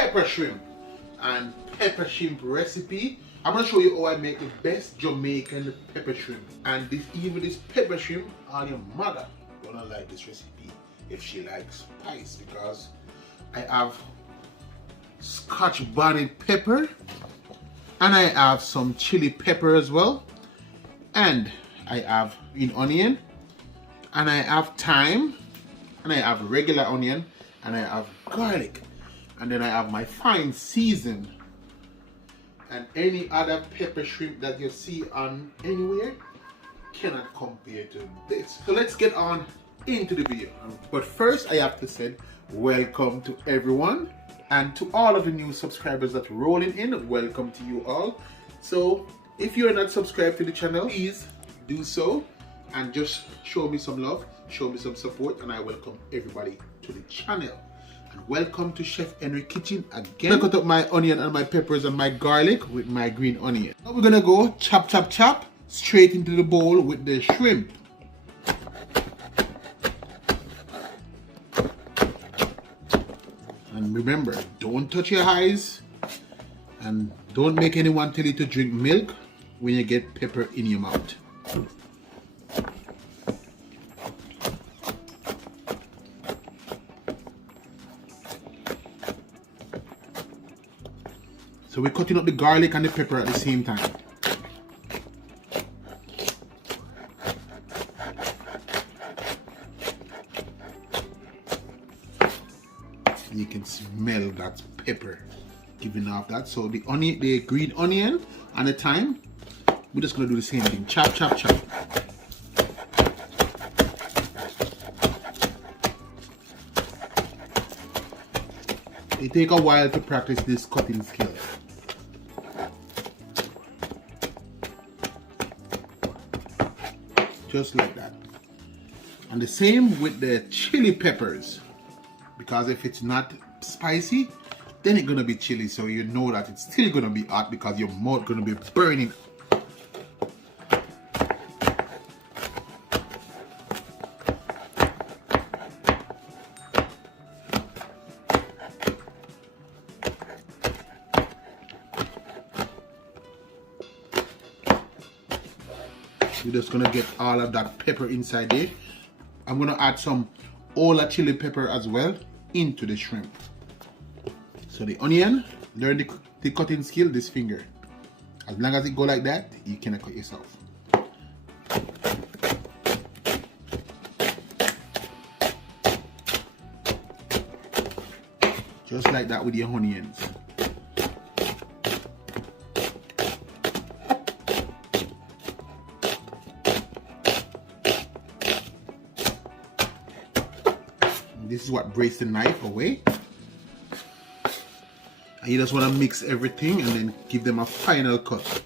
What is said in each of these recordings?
pepper shrimp and pepper shrimp recipe. I'm gonna show you how I make the best Jamaican pepper shrimp. And even this pepper shrimp, all your mother gonna like this recipe if she likes spice, because I have Scotch bonnet pepper and I have some chili pepper as well, and I have green onion, and I have thyme, and I have regular onion, and I have garlic, and then I have my fine season. And any other pepper shrimp that you see on anywhere cannot compare to this. So let's get on into the video. But first I have to say welcome to everyone, and to all of the new subscribers that are rolling in, welcome to you all. So if you're not subscribed to the channel, please do so and just show me some love, show me some support, and I welcome everybody to the channel. And welcome to Chef Henry Kitchen again. I cut up my onion and my peppers and my garlic with my green onion. Now we're gonna go chop chop chop straight into the bowl with the shrimp. And remember, don't touch your eyes and don't make anyone tell you to drink milk when you get pepper in your mouth. So we're cutting up the garlic and the pepper at the same time. You can smell that pepper giving off that. So the onion, the green onion and the thyme, we're just gonna do the same thing. Chop, chop, chop. It takes a while to practice this cutting skill. Just like that. And the same with the chili peppers, because if it's not spicy, then it's gonna be chili, so you know that it's still gonna be hot because your mouth gonna be burning. We're just gonna get all of that pepper inside there. I'm gonna add some Ola chili pepper as well into the shrimp. So the onion, learn the cutting skill, this finger. As long as it go like that, you cannot cut yourself. Just like that with your onions. This is what breaks the knife away. And you just want to mix everything and then give them a final cut.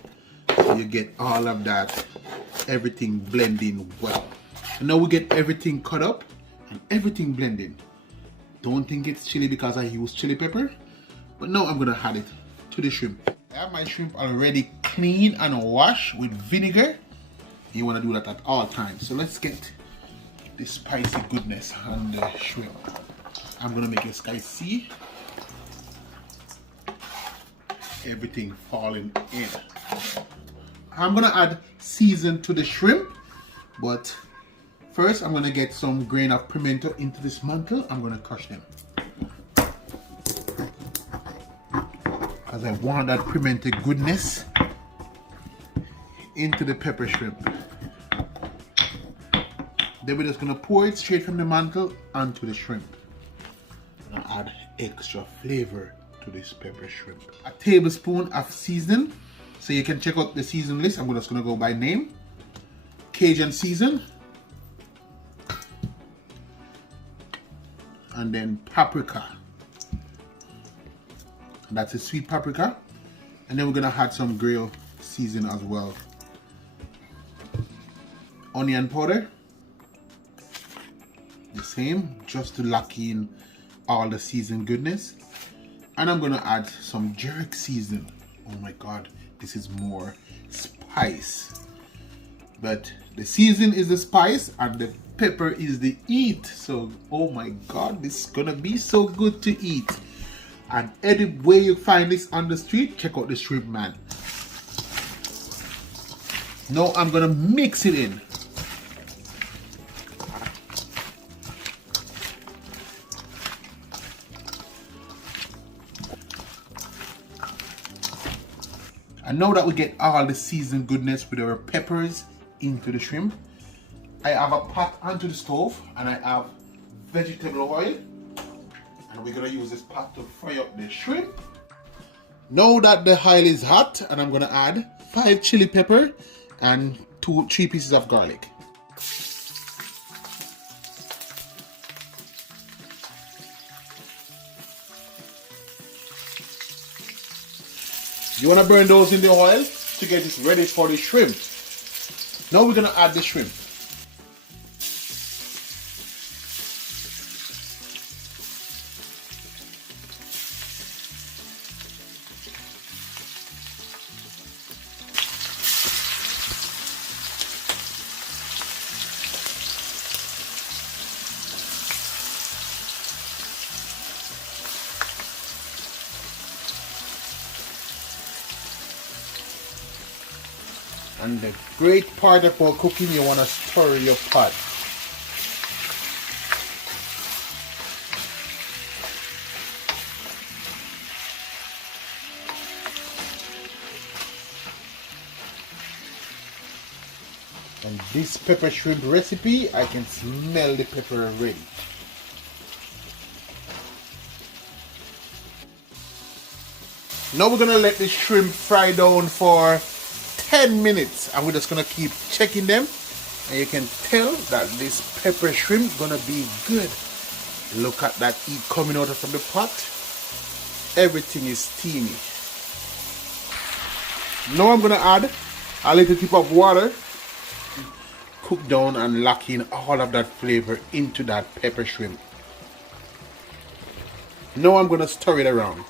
So you get all of that, everything blending well. And now we get everything cut up and everything blending. Don't think it's chili because I use chili pepper. But now I'm going to add it to the shrimp. I have my shrimp already clean and washed with vinegar. You want to do that at all times. So let's get the spicy goodness on the shrimp. I'm gonna make a see everything falling in. I'm gonna add season to the shrimp, but first I'm gonna get some grain of pimento into this mantle. I'm gonna crush them because I want that pimento goodness into the pepper shrimp. Then we're just gonna pour it straight from the mantle onto the shrimp. I'm gonna add extra flavor to this pepper shrimp. A tablespoon of season. So you can check out the season list. I'm just gonna go by name. Cajun season. And then paprika. And that's a sweet paprika. And then we're gonna add some grill season as well. Onion powder. The same, just to lock in all the seasoned goodness. And I'm gonna add some jerk season. Oh my god, this is more spice. But the season is the spice and the pepper is the eat. So oh my god, this is gonna be so good to eat. And anywhere you find this on the street, check out the shrimp man. Now I'm gonna mix it in. And now that we get all the seasoned goodness with our peppers into the shrimp, I have a pot onto the stove and I have vegetable oil. And we're gonna use this pot to fry up the shrimp. Now that the oil is hot, and I'm gonna add 5 chili pepper and 3 pieces of garlic. You want to burn those in the oil to get this ready for the shrimp. Now we're going to add the shrimp. And the great part about cooking, you want to stir your pot. And this pepper shrimp recipe, I can smell the pepper already. Now we're gonna let the shrimp fry down for 10 minutes, and we're just gonna keep checking them, and you can tell that this pepper shrimp gonna be good. Look at that heat coming out from the pot. Everything is steamy. Now I'm gonna add a little tip of water, cook down and lock in all of that flavor into that pepper shrimp. Now I'm gonna stir it around.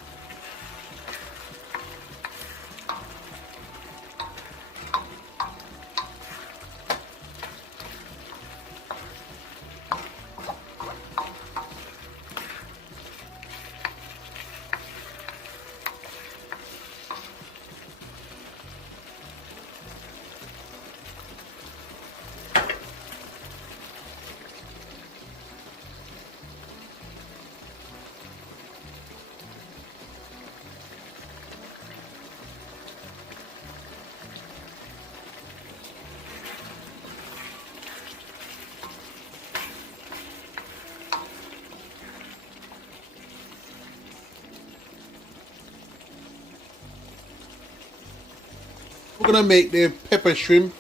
We're gonna make the pepper shrimp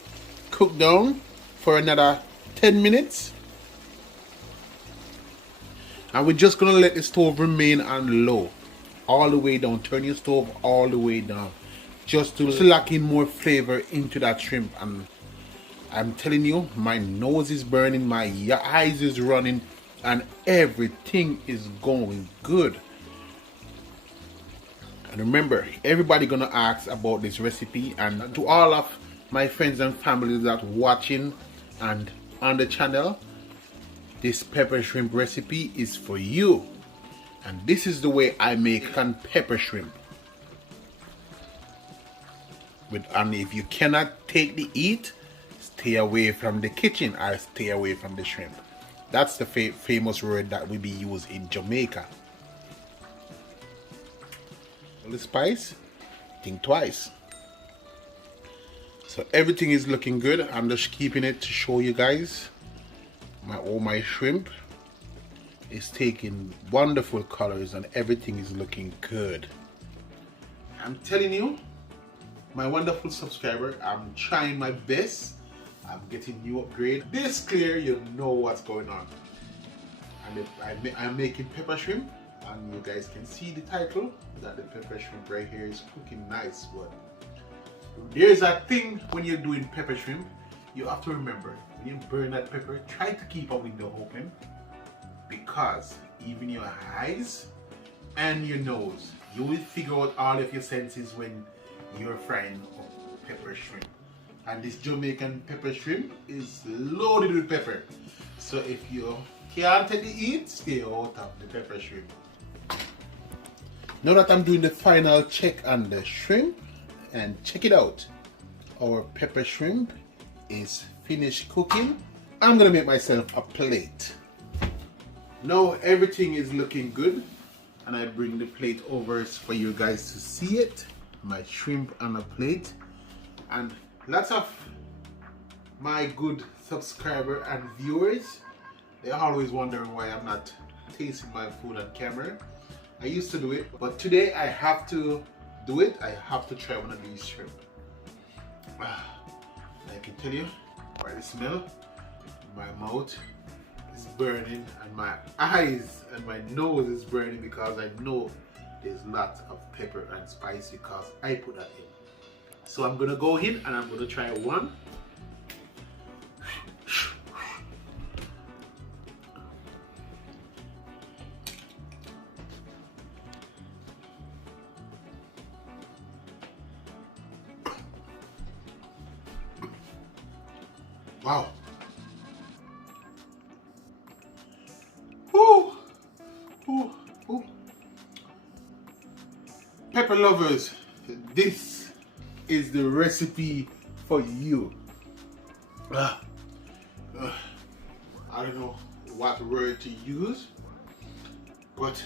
cook down for another 10 minutes. And we're just gonna let the stove remain on low. All the way down. Turn your stove all the way down. Just to lock in more flavor into that shrimp. And I'm telling you, my nose is burning, my eyes is running, and everything is going good. And remember, everybody gonna ask about this recipe, and to all of my friends and family that watching and on the channel, this pepper shrimp recipe is for you. And this is the way I make pepper shrimp. And if you cannot take the heat, stay away from the kitchen or stay away from the shrimp. That's the famous word that will be used in Jamaica. The spice, think twice. So everything is looking good. I'm just keeping it to show you guys. All my shrimp is taking wonderful colors and everything is looking good. I'm telling you, my wonderful subscriber, I'm trying my best. I'm getting new upgrade. This clear, you know what's going on. And I'm making pepper shrimp. And you guys can see the title that the pepper shrimp right here is cooking nice. But there's a thing when you're doing pepper shrimp, you have to remember, when you burn that pepper, try to keep a window open, because even your eyes and your nose, you will figure out all of your senses when you're frying up pepper shrimp. And this Jamaican pepper shrimp is loaded with pepper. So if you can't take the heat, stay out of the pepper shrimp. Now that I'm doing the final check on the shrimp, and check it out, our pepper shrimp is finished cooking. I'm gonna make myself a plate. Now everything is looking good, and I bring the plate over for you guys to see it. My shrimp on a plate, and lots of my good subscriber and viewers, they're always wondering why I'm not tasting my food on camera. I used to do it, but today I have to do it. I have to try one of these shrimp. I can tell you by the smell, my mouth is burning and my eyes and my nose is burning because I know there's lots of pepper and spice because I put that in. So I'm gonna go in and I'm gonna try one. Wow. Ooh. Ooh. Ooh. Pepper lovers, this is the recipe for you. I don't know what word to use, but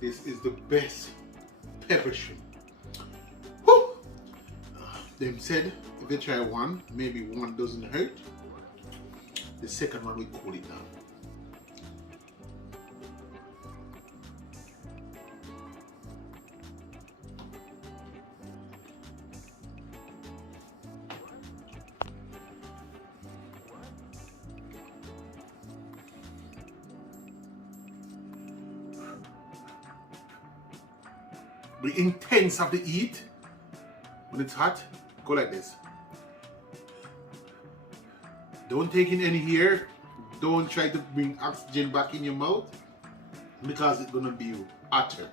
this is the best pepper shrimp. Woo! Them said if they try one, maybe one doesn't hurt. The second one we cool it down. The intense of the heat, when it's hot, go like this. Don't take in any air. Don't try to bring oxygen back in your mouth because it's gonna be hotter.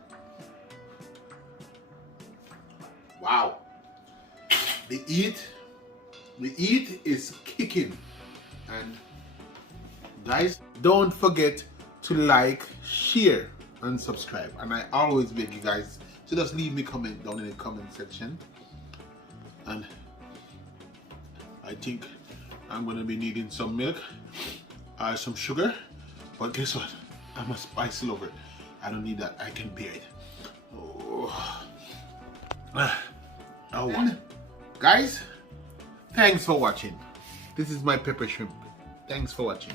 Wow. The heat is kicking. And guys, don't forget to like, share, and subscribe. And I always beg you guys to just leave me a comment down in the comment section. And I think I'm gonna be needing some milk or some sugar, but guess what? I'm a spice lover. I don't need that. I can bear it. Oh. Oh. Guys, thanks for watching. This is my pepper shrimp. Thanks for watching.